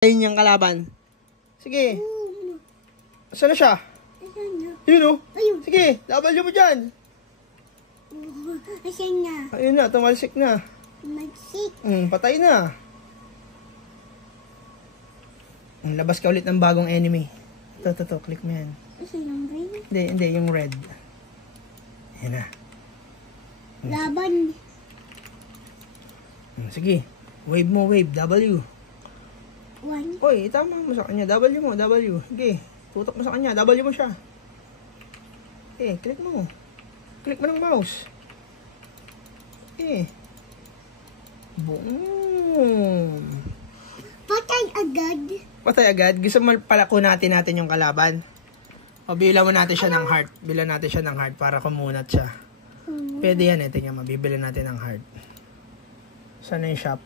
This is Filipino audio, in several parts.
Ayun yung kalaban. Sige. Saan na siya? Yun o. Sige, laban mo dyan. Asan na? Ayun na, tumalsik na. Tumalsik? Patay na. Labas ka ulit ng bagong enemy. Ito, click mo yan. Asan yung red? Hindi, yung red. Ayan na. Laban. Sige, wave mo, wave, W. 1. Oy, itama mo sa kanya, W mo, W. Sige, tutok mo sa kanya, W mo siya. Click mo. Click mo ng mouse. Boom. Patay agad. Patay agad. Gusto mo palako natin yung kalaban. O, bilang mo natin siya ng heart. Bilang natin siya ng heart para kumunat siya. Pwede yan tingnan mo. Bibilan natin ng heart. Saan na yung shop?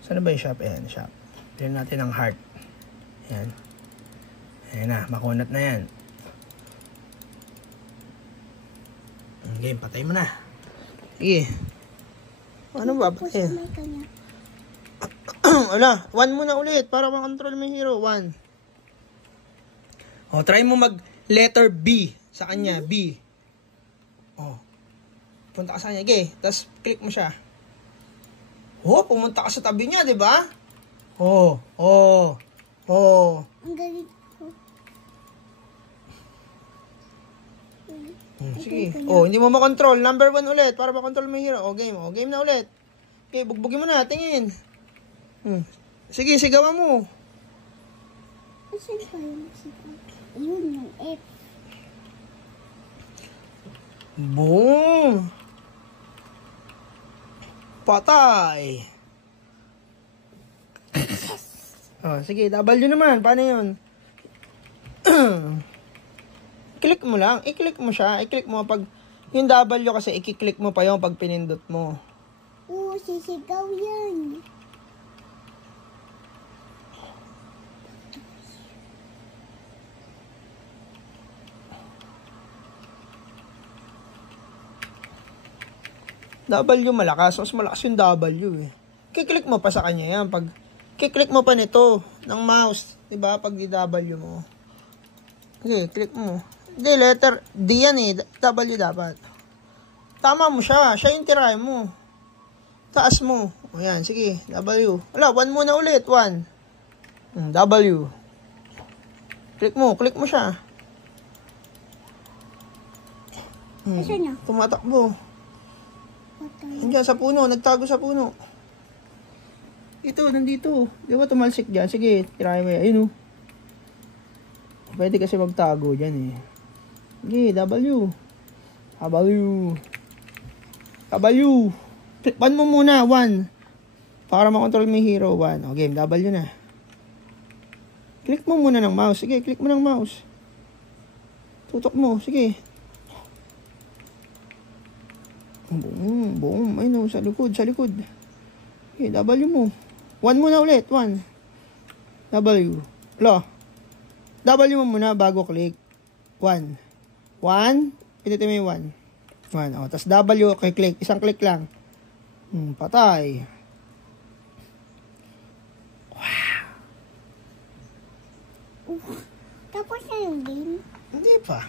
Saan ba yung shop? Ayan, shop. Bilan natin ng heart. Ayan. Ayan na, makunat na yan. Game, patay mo na. Sige. Ano ba? Patay. Wala, 1 muna ulit para makontrol mo yung hero. 1. O, try mo mag letter B sa kanya. B. O. Punta ka sa kanya. Okay, tapos click mo siya. O, pumunta ka sa tabi niya, di ba? Ang galit ko. Sige. Hindi mo makontrol. Number 1 ulit para makontrol mo yung hero. Game. Game na ulit. Okay, bugbugin mo na. Tingin. Sige, sigawan mo. Asan pa yung sigaw? Yun yung F. Boom! Patay! Sige, W naman. Paano yun? Click mo lang. I-click mo siya. I-click mo pag... Yung W kasi, i-click mo pa yung pag pinindot mo. Oo, sisigaw yan. W malakas. Mas malakas yung W eh. I-click mo pa sa kanya yan. Pag i-click mo pa nito ng mouse. Diba? Pag di-W mo. Okay, click mo. Hindi, letter D yan eh. W dapat. Tama mo siya. Siya yung tirahin mo. Taas mo. O yan, sige. W. Wala, 1 muna ulit. 1. W. Click mo siya. Asan na? Tumatakbo. Andiyan sa puno. Nagtago sa puno. Ito, nandito. Di ba tumalsik dyan? Sige, tirahin mo yan. Ayun o. Pwede kasi magtago dyan eh. Sige, W. Click 1 mo muna, 1. Para makontrol mo yung hero, 1. O, game, W na. Click mo muna ng mouse. Sige, click mo ng mouse. Tutok mo, sige. Boom. Ayun o, sa likod. Okay, W mo. 1 muna ulit, 1. W. W mo muna bago click. 1. Pinitin mo yung 1. O, tapos W, click. Isang click lang. Patay. Tapos na yung game? Hindi pa.